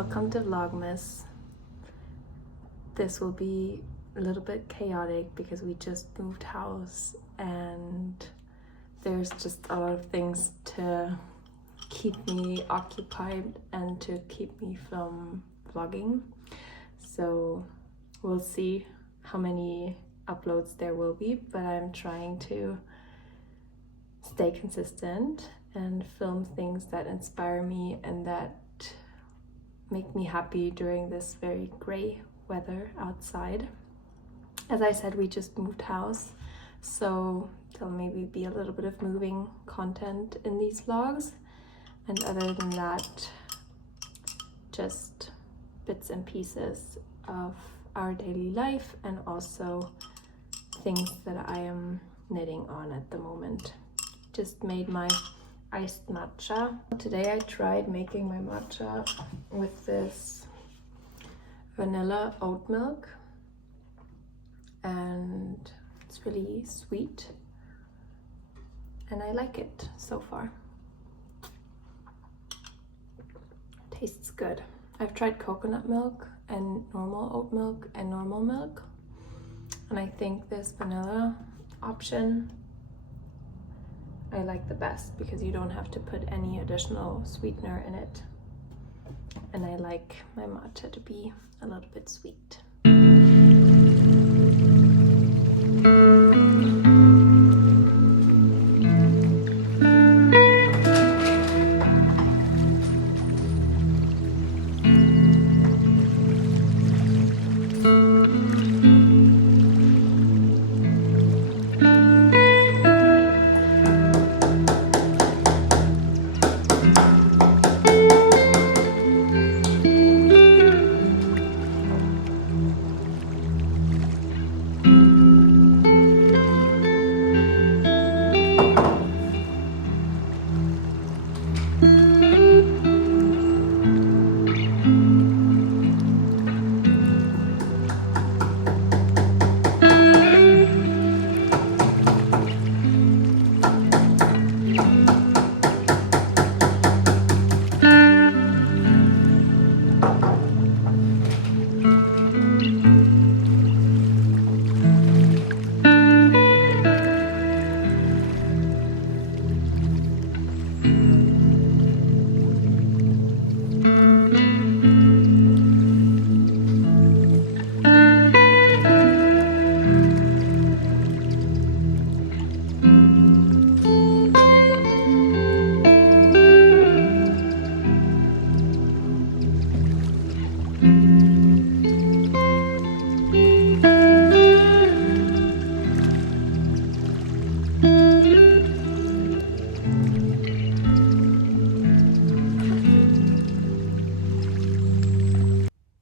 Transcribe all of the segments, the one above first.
Welcome to Vlogmas. This will be a little bit chaotic because we just moved house and there's just a lot of things to keep me occupied and to keep me from vlogging. So we'll see how many uploads there will be, but I'm trying to stay consistent and film things that inspire me and that make me happy during this very gray weather outside. As I said, we just moved house, so there'll maybe be a little bit of moving content in these vlogs, and other than that, just bits and pieces of our daily life and also things that I am knitting on at the moment. Just made my iced matcha. Today I tried making my matcha with this vanilla oat milk, and it's really sweet and I like it so far. Tastes good. I've tried coconut milk and normal oat milk and normal milk, and I think this vanilla option I like the best because you don't have to put any additional sweetener in it, and I like my matcha to be a little bit sweet.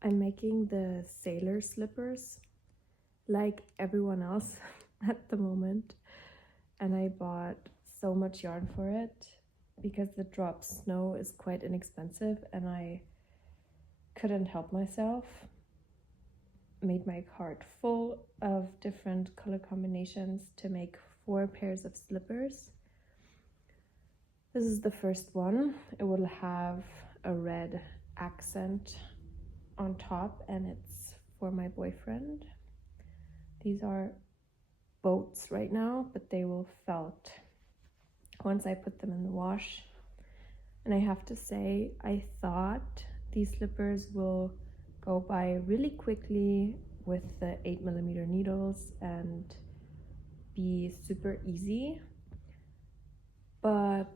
I'm making the sailor slippers like everyone else at the moment, and I bought so much yarn for it because the drop snow is quite inexpensive and I couldn't help myself. Made my cart full of different color combinations to make 4 pairs of slippers. This is the first one. It will have a red accent on top and it's for my boyfriend. These are boats right now, but they will felt once I put them in the wash. And I have to say, I thought these slippers will go by really quickly with the 8mm needles and be super easy, but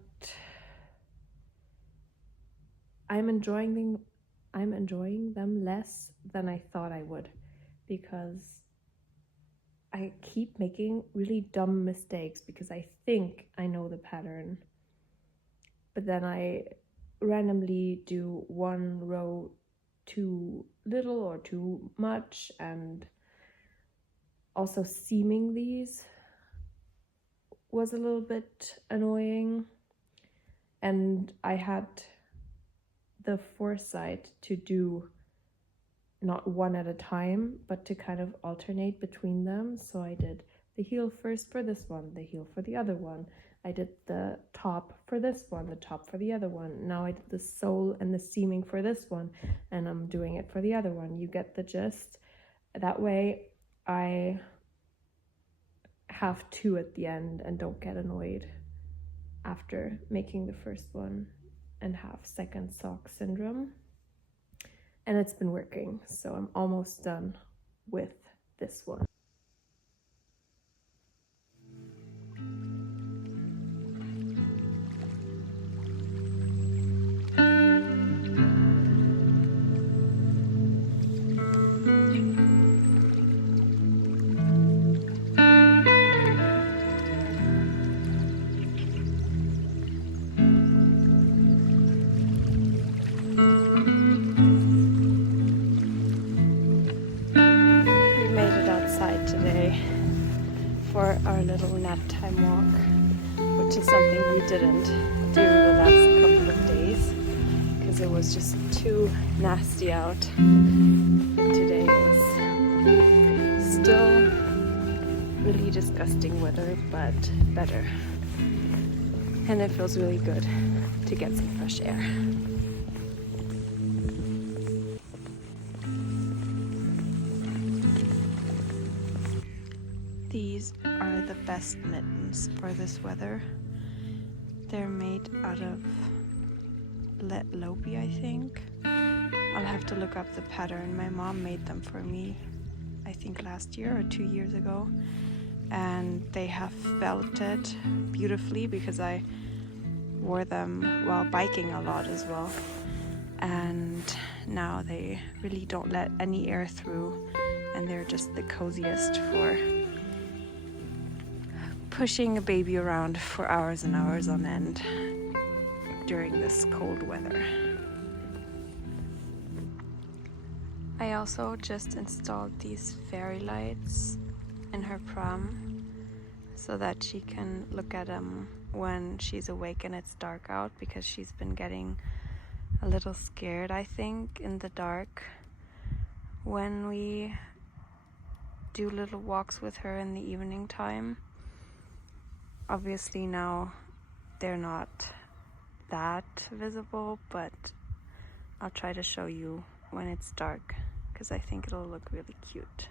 I'm enjoying them less than I thought I would, because I keep making really dumb mistakes because I think I know the pattern, but then I randomly do one row too little or too much, and also seaming these was a little bit annoying, and I had the foresight to do not one at a time, but to kind of alternate between them. So I did the heel first for this one, the heel for the other one, I did the top for this one, the top for the other one. Now I did the sole and the seaming for this one, and I'm doing it for the other one. You get the gist. That way I have two at the end and don't get annoyed after making the first one and have second sock syndrome. And it's been working, so I'm almost done with this one. For our little nap time walk, which is something we didn't do the last couple of days because it was just too nasty out. But today is still really disgusting weather, but better. And it feels really good to get some fresh air. These are the best mittens for this weather. They're made out of lopi, I think. I'll have to look up the pattern. My mom made them for me, I think last year or 2 years ago. And they have felted beautifully because I wore them while biking a lot as well. And now they really don't let any air through, and they're just the coziest for pushing a baby around for hours and hours on end during this cold weather. I also just installed these fairy lights in her pram so that she can look at them when she's awake and it's dark out, because she's been getting a little scared, I think, in the dark when we do little walks with her in the evening time. Obviously now they're not that visible, but I'll try to show you when it's dark because I think it'll look really cute.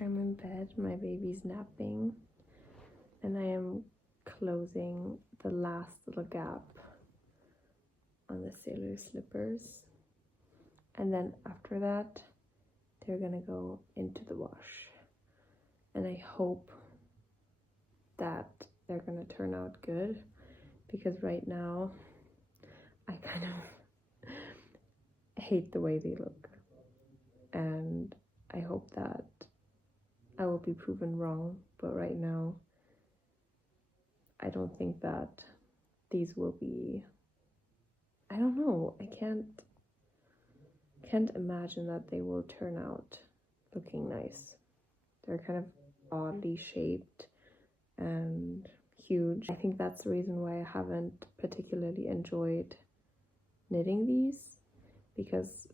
I'm in bed, my baby's napping, and I am closing the last little gap on the sailor slippers, and then after that they're gonna go into the wash, and I hope that they're gonna turn out good, because right now I kind of hate the way they look, and I hope that I will be proven wrong, but right now I don't think that these will be, I don't know, I can't imagine that they will turn out looking nice. They're kind of oddly shaped and huge. I think that's the reason why I haven't particularly enjoyed knitting these, because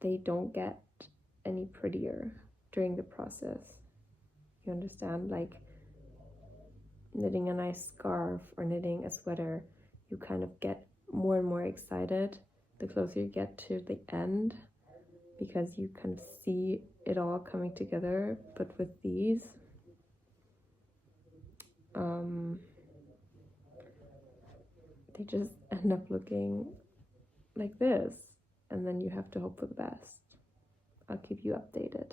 they don't get any prettier during the process. You understand? Like knitting a nice scarf or knitting a sweater, you kind of get more and more excited the closer you get to the end, because you kind of see it all coming together. But with these, they just end up looking like this, and then you have to hope for the best. I'll keep you updated.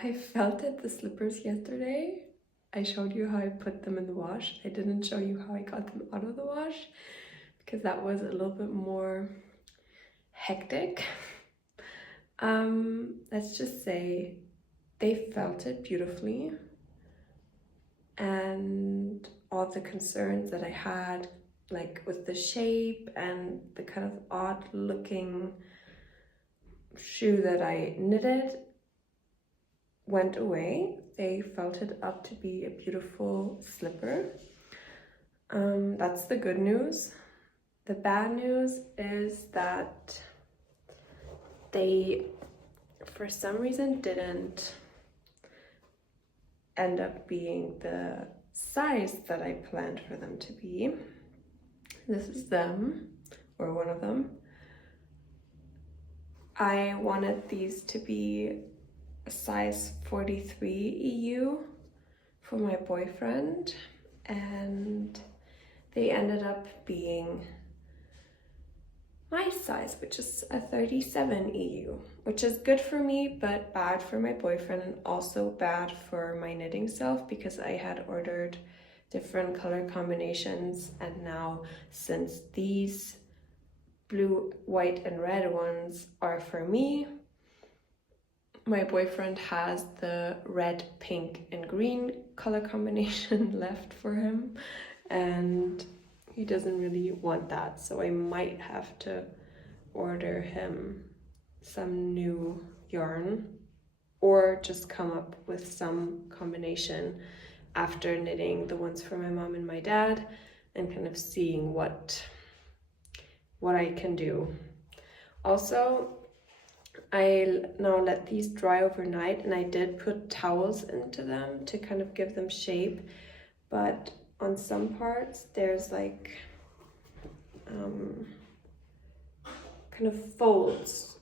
I felted the slippers yesterday. I showed you how I put them in the wash. I didn't show you how I got them out of the wash, because that was a little bit more hectic. Let's just say they felted beautifully, and all the concerns that I had, like with the shape and the kind of odd looking shoe that I knitted, went away. They felted up to be a beautiful slipper. That's the good news. The bad news is that they, for some reason, didn't end up being the size that I planned for them to be. This is them, or one of them. I wanted these to be a size 43 EU for my boyfriend, and they ended up being my size, which is a 37 EU, which is good for me but bad for my boyfriend, and also bad for my knitting self, because I had ordered different color combinations, and now since these blue, white and red ones are for me, my boyfriend has the red, pink and green color combination left for him, and he doesn't really want that, so I might have to order him some new yarn, or just come up with some combination after knitting the ones for my mom and my dad, and kind of seeing what I can do. Also, I now let these dry overnight, and I did put towels into them to kind of give them shape, but on some parts there's like kind of folds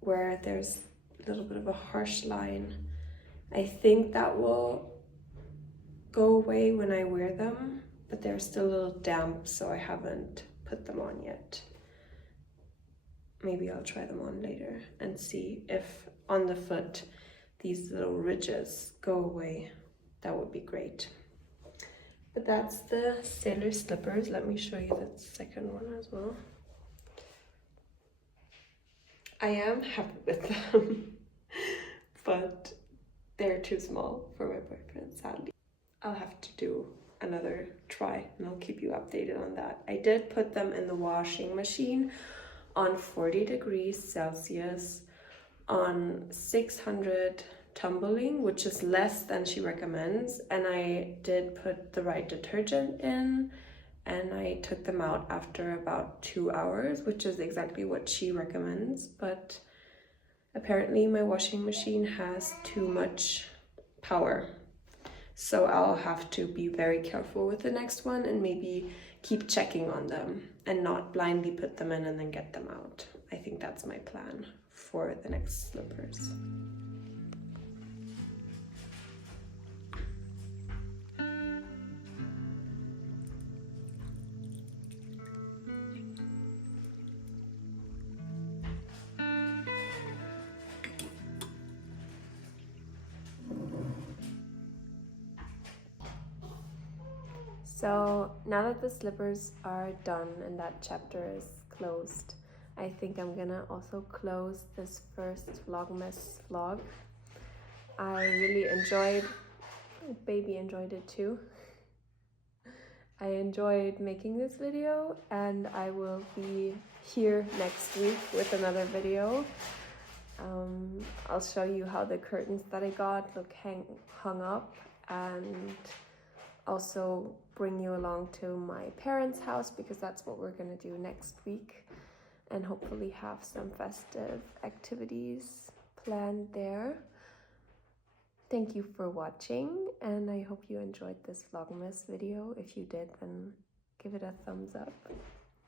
where there's a little bit of a harsh line. I think that will go away when I wear them, but they're still a little damp, so I haven't put them on yet. Maybe I'll try them on later and see if on the foot these little ridges go away. That would be great. But that's the sailor slippers. Let me show you the second one as well. I am happy with them, but they're too small for my boyfriend, sadly. I'll have to do another try, and I'll keep you updated on that. I did put them in the washing machine on 40 degrees Celsius on 600 tumbling, which is less than she recommends. And I did put the right detergent in, and I took them out after about 2 hours, which is exactly what she recommends. But apparently my washing machine has too much power. So I'll have to be very careful with the next one and maybe keep checking on them and not blindly put them in and then get them out. I think that's my plan for the next slippers. So now that the slippers are done and that chapter is closed, I think I'm gonna also close this first Vlogmas vlog. I really enjoyed, baby enjoyed it too. I enjoyed making this video, and I will be here next week with another video. I'll show you how the curtains that I got look hung up, and also bring you along to my parents' house because that's what we're gonna do next week, and hopefully have some festive activities planned there. Thank you for watching, and I hope you enjoyed this Vlogmas video. If you did, then give it a thumbs up.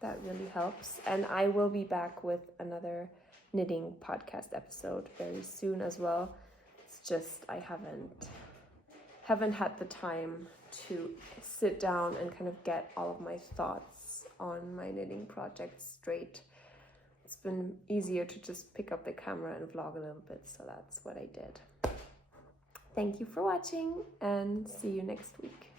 That really helps. And I will be back with another knitting podcast episode very soon as well. It's just I haven't had the time to sit down and kind of get all of my thoughts on my knitting project straight. It's been easier to just pick up the camera and vlog a little bit, so that's what I did. Thank you for watching, and see you next week.